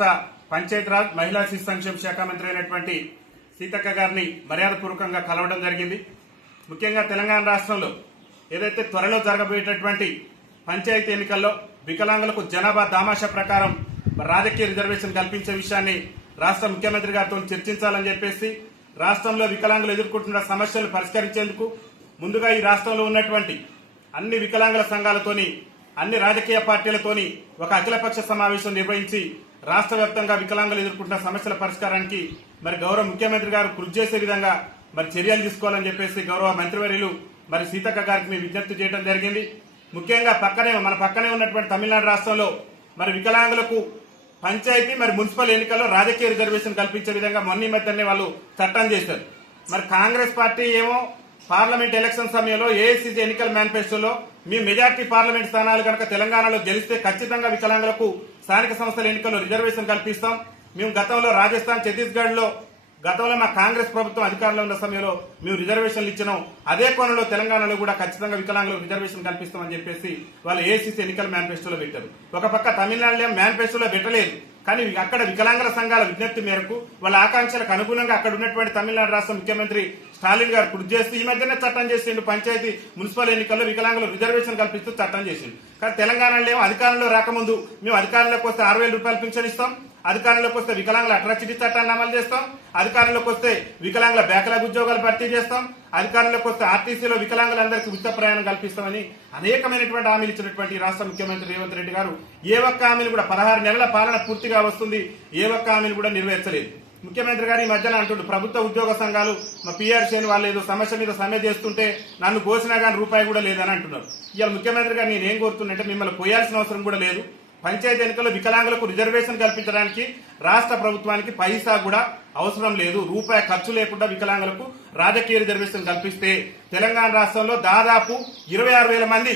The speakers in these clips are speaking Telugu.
రాష్ట్ర పంచాయతీరాజ్ మహిళా శిశు సంక్షేమ శాఖ మంత్రి అయినటువంటి సీతక్క గారిని మర్యాదపూర్వకంగా కలవడం జరిగింది. ముఖ్యంగా తెలంగాణ రాష్ట్రంలో ఏదైతే త్వరలో జరగబోయేటటువంటి పంచాయతీ ఎన్నికల్లో వికలాంగులకు జనాభా దామాషా ప్రకారం రాజకీయ రిజర్వేషన్ కల్పించే విషయాన్ని రాష్ట్ర ముఖ్యమంత్రి గారితో చర్చించాలని చెప్పేసి రాష్ట్రంలో వికలాంగులు ఎదుర్కొంటున్న సమస్యలు పరిష్కరించేందుకు ముందుగా ఈ రాష్ట్రంలో ఉన్నటువంటి అన్ని వికలాంగుల సంఘాలతోని అన్ని రాజకీయ పార్టీలతోని ఒక అఖిలపక్ష సమావేశం నిర్వహించి రాష్ట్ర వ్యాప్తంగా వికలాంగులు ఎదుర్కొంటున్న సమస్యల పరిష్కారానికి మరి గౌరవ ముఖ్యమంత్రి గారు కృషి చేసే విధంగా మరి చర్యలు తీసుకోవాలని చెప్పేసి గౌరవ మంత్రివర్యులు మరి సీతక్క గారికి విజ్ఞప్తి చేయడం జరిగింది. ముఖ్యంగా మన పక్కనే ఉన్నటువంటి తమిళనాడు రాష్ట్రంలో మరి వికలాంగులకు పంచాయతీ మరి మున్సిపల్ ఎన్నికల్లో రాజకీయ రిజర్వేషన్ కల్పించే విధంగా మొన్న మధ్యనే వాళ్ళు చట్టం చేశారు. మరి కాంగ్రెస్ పార్టీ ఏమో పార్లమెంట్ ఎలక్షన్ సమయంలో ఏఐసీసీ ఎన్నికల మేనిఫెస్టోలో మీ మెజార్టీ పార్లమెంట్ స్థానాలు కనుక తెలంగాణలో గెలిస్తే ఖచ్చితంగా వికలాంగులకు స్థానిక సంస్థల ఎన్నికల్లో రిజర్వేషన్ కల్పిస్తాం. మేము గతంలో రాజస్థాన్, ఛత్తీస్గఢ్ లో గతంలో మా కాంగ్రెస్ ప్రభుత్వం అధికారంలో ఉన్న సమయంలో మేము రిజర్వేషన్లు ఇచ్చినాం. అదే కోణంలో తెలంగాణలో కూడా ఖచ్చితంగా వికలాంగులకు రిజర్వేషన్ కల్పిస్తామని చెప్పేసి వాళ్ళు ఏఐసీసీ ఎన్నికల మేనిఫెస్టోలో పెట్టారు. ఒక పక్క తమిళనాడులో మేనిఫెస్టోలో పెట్టలేదు, కానీ అక్కడ వికలాంగుల సంఘాల విజ్ఞప్తి మేరకు వాళ్ళ ఆకాంక్షలకు అనుగుణంగా అక్కడ ఉన్నటువంటి తమిళనాడు రాష్ట్ర ముఖ్యమంత్రి స్టాలిన్ గారు కృషి చేస్తూ ఈ మధ్యనే చట్టం చేసిండు. పంచాయతీ మున్సిపల్ ఎన్నికల్లో వికలాంగులకు రిజర్వేషన్ కల్పిస్తూ చట్టం చేసిండు. కానీ తెలంగాణలో ఏమో అధికారంలో రాకముందు మేము అధికారంలోకి వస్తే 6,000 రూపాయలు పింఛన్ ఇస్తాం, అధికారంలోకి వస్తే వికలాంగుల అట్రాసిటీ చట్టాన్ని అమలు చేస్తాం, అధికారంలోకి వస్తే వికలాంగుల బ్యాక్లాగ్ ఉద్యోగాలు భర్తీ చేస్తాం, అధికారంలోకి వస్తే ఆర్టీసీలో వికలాంగులందరికీ ఉచిత ప్రయాణం కల్పిస్తామని అనేకమైనటువంటి హామీలు ఇచ్చినటువంటి రాష్ట్ర ముఖ్యమంత్రి రేవంత్ రెడ్డి గారు ఏ ఒక్క హామీలు కూడా 16 నెలల పాలన పూర్తిగా వస్తుంది, ఏ ఒక్క హామీలు కూడా నెరవేర్చలేదు. ముఖ్యమంత్రి గారు ఈ మధ్యన అంటుండ్రు ప్రభుత్వ ఉద్యోగ సంఘాలు మా పీఆర్సీ వాళ్ళు ఏదో సమస్య మీద సమ్మె చేస్తుంటే నన్ను కోసినా కానీ రూపాయి కూడా లేదని అంటున్నారు. ఇవాళ ముఖ్యమంత్రి గారు నేను ఏం కోరుతున్నంటే మిమ్మల్ని పోయాల్సిన అవసరం కూడా లేదు. పంచాయతీ ఎన్నికల్లో వికలాంగులకు రిజర్వేషన్ కల్పించడానికి రాష్ట్ర ప్రభుత్వానికి పైసా కూడా అవసరం లేదు. రూపాయి ఖర్చు లేకుండా వికలాంగులకు రాజకీయ రిజర్వేషన్ కల్పిస్తే తెలంగాణ రాష్ట్రంలో దాదాపు 26,000 మంది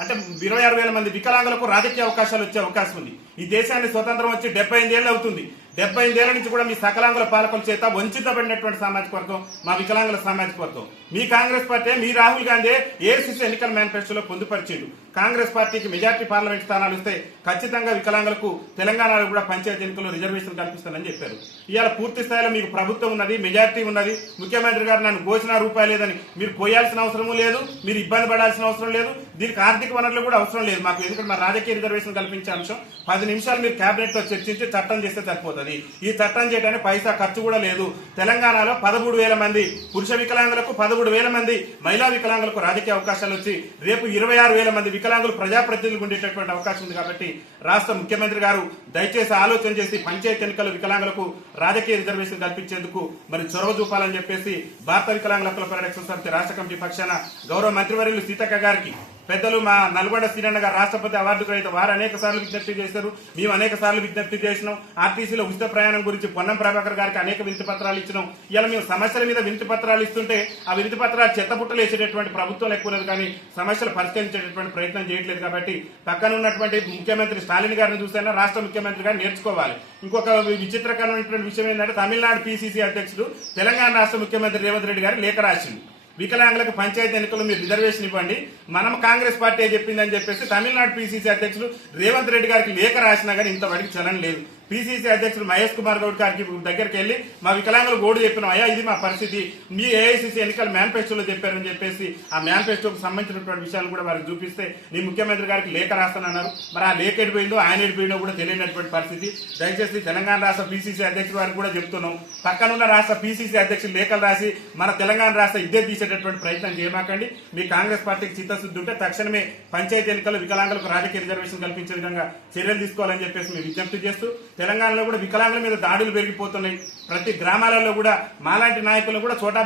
అంటే 26,000 మంది వికలాంగులకు రాజకీయ అవకాశాలు వచ్చే అవకాశం ఉంది. ఈ దేశాన్ని స్వతంత్రం వచ్చి 75 ఏళ్ళు అవుతుంది. 75 ఏళ్ల నుంచి కూడా మీ సకలాంగుల పాలకుల చేత వంచితపడినటువంటి సామాజిక వర్గం మా వికలాంగుల సామాజిక వర్గం. మీ కాంగ్రెస్ పార్టీ, మీ రాహుల్ గాంధీ ఏఐసీసీ ఎన్నికల మేనిఫెస్టోలో పొందుపరిచిండు. కాంగ్రెస్ పార్టీకి మెజార్టీ పార్లమెంట్ స్థానాలు ఇస్తే ఖచ్చితంగా వికలాంగులకు తెలంగాణలో కూడా పంచాయతీ ఎన్నికల్లో రిజర్వేషన్ కల్పిస్తానని చెప్పారు. ఇవాళ పూర్తి స్థాయిలో మీకు ప్రభుత్వం ఉన్నది, మెజార్టీ ఉన్నది. ముఖ్యమంత్రి గారు నన్ను ఘోషణ రూపాయి లేదని మీరు పోయాల్సిన అవసరమూ లేదు, మీరు ఇబ్బంది పడాల్సిన అవసరం లేదు, దీనికి ఆర్థిక వనరులు కూడా అవసరం లేదు మాకు. ఎందుకంటే మా రాజకీయ రిజర్వేషన్ కల్పించే అంశం 10 నిమిషాలు మీరు కేబినెట్ తో చర్చించి చట్టం చేస్తే సరిపోతుంది. ఈ చట్టం చేయడానికి పైసా ఖర్చు కూడా లేదు. తెలంగాణలో 13,000 మంది పురుష వికలాంగులకు, 13,000 మంది మహిళా వికలాంగులకు రాజకీయ అవకాశాలు వచ్చి రేపు 26,000 మంది వికలాంగులు ప్రజాప్రతినిధులు ఉండేటటువంటి అవకాశం ఉంది. కాబట్టి రాష్ట్ర ముఖ్యమంత్రి గారు దయచేసి ఆలోచన చేసి పంచాయతీ ఎన్నికల వికలాంగులకు రాజకీయ రిజర్వేషన్ కల్పించేందుకు మరి చొరవ చూపాలని చెప్పేసి భారత వికలాంగుల హక్కుల పరిరక్షణ సమితి రాష్ట్ర కమిటీ పక్షాన గౌరవ మంత్రివర్యులు సీతక్క గారికి, పెద్దలు మా నల్గొండ శ్రీరన్న గారు రాష్ట్రపతి అవార్డుకు అయితే వారు అనేక సార్లు విజ్ఞప్తి చేశారు, మేము అనేక సార్లు విజ్ఞప్తి చేసినాం. ఆర్టీసీలో ఉచిత ప్రయాణం గురించి పొన్నం ప్రభాకర్ గారికి అనేక వినతి పత్రాలు ఇచ్చినాం. ఇలా మేము సమస్యల మీద వినతి పత్రాలు ఇస్తుంటే ఆ వినతి పత్రాలు చెత్తపుట్టలు వేసేటటువంటి ప్రభుత్వం ఎక్కువ లేదు, కానీ సమస్యలు పరిష్కరించేటటువంటి ప్రయత్నం చేయట్లేదు. కాబట్టి పక్కన ఉన్నటువంటి ముఖ్యమంత్రి స్టాలిన్ గారిని చూసైనా రాష్ట్ర ముఖ్యమంత్రి గారు నేర్చుకోవాలి. ఇంకొక విచిత్రకరమైనటువంటి విషయం ఏంటంటే తమిళనాడు పీసీసీ అధ్యక్షుడు తెలంగాణ రాష్ట్ర ముఖ్యమంత్రి రేవంత్ రెడ్డి గారు లేఖ రాసింది. వికలాంగులకు పంచాయతీ ఎన్నికల్లో మీరు రిజర్వేషన్ ఇవ్వండి, మనం కాంగ్రెస్ పార్టీ చెప్పిందని చెప్పేసి తమిళనాడు పీసీసీ అధ్యక్షుడు రేవంత్ రెడ్డి గారికి లేఖ రాసినా కానీ ఇంతవరకు చలనం లేదు. పీసీసీ అధ్యక్షుడు మహేష్ కుమార్ గౌడ్ గారికి దగ్గరికి వెళ్లి మా వికలాంగులు గోడు చెప్పినాం, అయ్యా ఇది మా పరిస్థితి, మీ ఏఐసీసీ ఎన్నికల మేనిఫెస్టోలో చెప్పారని చెప్పేసి ఆ మేనిఫెస్టోకి సంబంధించినటువంటి విషయాలు కూడా వారికి చూపిస్తే నీ ముఖ్యమంత్రి గారికి లేఖ రాస్తానన్నారు. మరి ఆ లేఖ ఎడిపోయిందో ఆయన ఎడిపోయిందో కూడా తెలియనటువంటి పరిస్థితి. దయచేసి తెలంగాణ రాష్ట్ర పీసీసీ అధ్యక్షుడు వారికి కూడా చెప్తున్నాం, పక్కనున్న రాష్ట్ర పీసీసీ అధ్యక్షులు లేఖలు రాసి మన తెలంగాణ రాష్ట్ర ఇద్దరు తీసేటటువంటి ప్రయత్నం చేయమాకండి. మీ కాంగ్రెస్ పార్టీకి చిత్తశుద్ధి ఉంటే తక్షణమే పంచాయతీ ఎన్నికల్లో వికలాంగులకు రాజకీయ రిజర్వేషన్ కల్పించే విధంగా చర్యలు తీసుకోవాలని చెప్పేసి మేము విజ్ఞప్తి చేస్తూ, తెలంగాణలో కూడా వికలాంగుల మీద దాడులు పెరిగిపోతున్నాయి. ప్రతి గ్రామాలలో కూడా మాలాంటి నాయకులు కూడా చోటా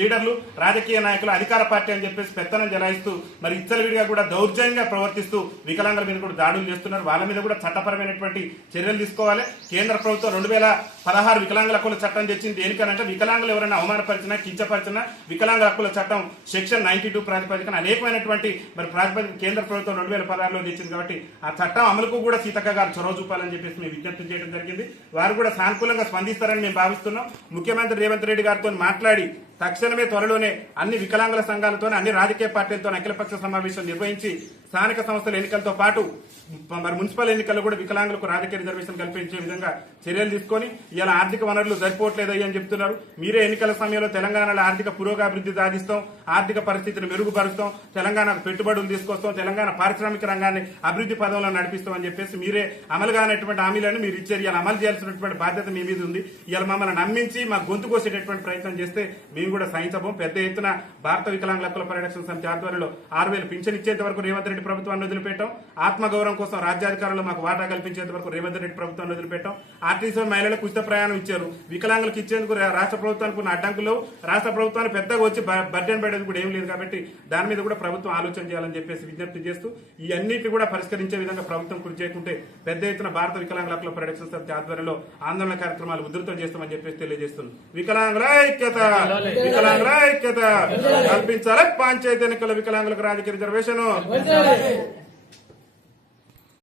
లీడర్లు, రాజకీయ నాయకులు అధికార పార్టీ అని చెప్పేసి పెత్తనం జలాయిస్తూ మరి ఇచ్చలవిడిగా కూడా దౌర్జన్యంగా ప్రవర్తిస్తూ వికలాంగుల మీద కూడా దాడులు చేస్తున్నారు. వాళ్ళ మీద కూడా చట్టపరమైనటువంటి చర్యలు తీసుకోవాలి. కేంద్ర ప్రభుత్వం 2016 వికలాంగుల హక్కుల చట్టం తెచ్చింది దేనికనంటే వికలాంగులు ఎవరైనా అవమానపరిచినా, కించపరిచినా వికలాంగుల హక్కుల చట్టం సెక్షన్ 92 ప్రాతిపదికన అనేకమైనటువంటి మరి ప్రాతిపదిక కేంద్ర ప్రభుత్వం 2016లో తెచ్చింది. కాబట్టి ఆ చట్టం అమలుకు కూడా సీతక్క గారు చొరవ చూపాలని చెప్పేసి మేము విజ్ఞప్తి చేయడం జరిగింది. వారు కూడా సానుకూలంగా స్పందిస్తారని మేము భావిస్తున్నాం. ముఖ్యమంత్రి రేవంత్ రెడ్డి గారితో మాట్లాడి తక్షణమే త్వరలోనే అన్ని వికలాంగుల సంఘాలతో అన్ని రాజకీయ పార్టీలతో అఖిలపక్ష సమావేశం నిర్వహించి స్థానిక సంస్థల ఎన్నికలతో పాటు మరి మున్సిపల్ ఎన్నికల్లో కూడా వికలాంగులకు రాజకీయ రిజర్వేషన్ కల్పించే విధంగా చర్యలు తీసుకొని ఇలా ఆర్థిక వనరులు సరిపోవట్లేదని అని చెప్తున్నారు. మీరే ఎన్నికల సమయంలో తెలంగాణలో ఆర్థిక పురోగభివృద్ధి సాధిస్తాం, ఆర్థిక పరిస్థితిని మెరుగుపరుస్తాం, తెలంగాణకు పెట్టుబడులు తీసుకొస్తాం, తెలంగాణ పారిశ్రామిక రంగాన్ని అభివృద్ధి పదంలో నడిపిస్తాం అని చెప్పేసి మీరే అమలు కానటువంటి హామీలను మీరు ఇచ్చారు. ఇలా అమలు చేయాల్సినటువంటి బాధ్యత మీ మీద ఉంది. ఇలా మమ్మల్ని నమ్మించి మా గొంతు కోసేటటువంటి ప్రయత్నం చేస్తే మేము కూడా సహించబోం. పెద్ద ఎత్తున భారత వికలాంగుల హక్కుల పరిరక్షణ సమితి ఆధ్వర్యంలో 6,000 పింఛన్ ఇచ్చేంత వరకు రేవంత్ రెడ్డి ప్రభుత్వాన్ని వదిలిపెట్టాం. ఆత్మగౌరవం కోసం రాజ్యాధికారంలో మాకు వాటా కల్పించేంత వరకు రేవంత్ రెడ్డి ప్రభుత్వాన్ని వదిలిపెట్టాం. ఆర్టీసీ మహిళలకు ఉచిత ప్రయాణం ఇచ్చారు. వికలాంగులకు ఇచ్చేందుకు రాష్ట్ర ప్రభుత్వానికి ఉన్న అడ్డంకులు రాష్ట్ర ప్రభుత్వాన్ని పెద్దగా వచ్చి బడ్జెట్ పడేది కూడా ఏం లేదు. కాబట్టి దాని మీద కూడా ప్రభుత్వం ఆలోచన చేయాలని చెప్పేసి విజ్ఞప్తి చేస్తూ ఈ అన్నింటినీ కూడా పరిష్కరించే విధంగా ప్రభుత్వం కృషి చేయకుంటే పెద్ద ఎత్తున భారత వికలాంగుల హక్కుల పరిరక్షణ సమితి ఆధ్వర్యంలో ఆందోళన కార్యక్రమాలు ఉధృతం చేస్తామని చెప్పేసి తెలియజేస్తుంది. వికలాంగుల ఐక్యత, వికలాంగుల ఐక్యత కల్పించాలి. పంచాయతీ ఎన్నికల వికలాంగులకు రాజకీయ రిజర్వేషన్.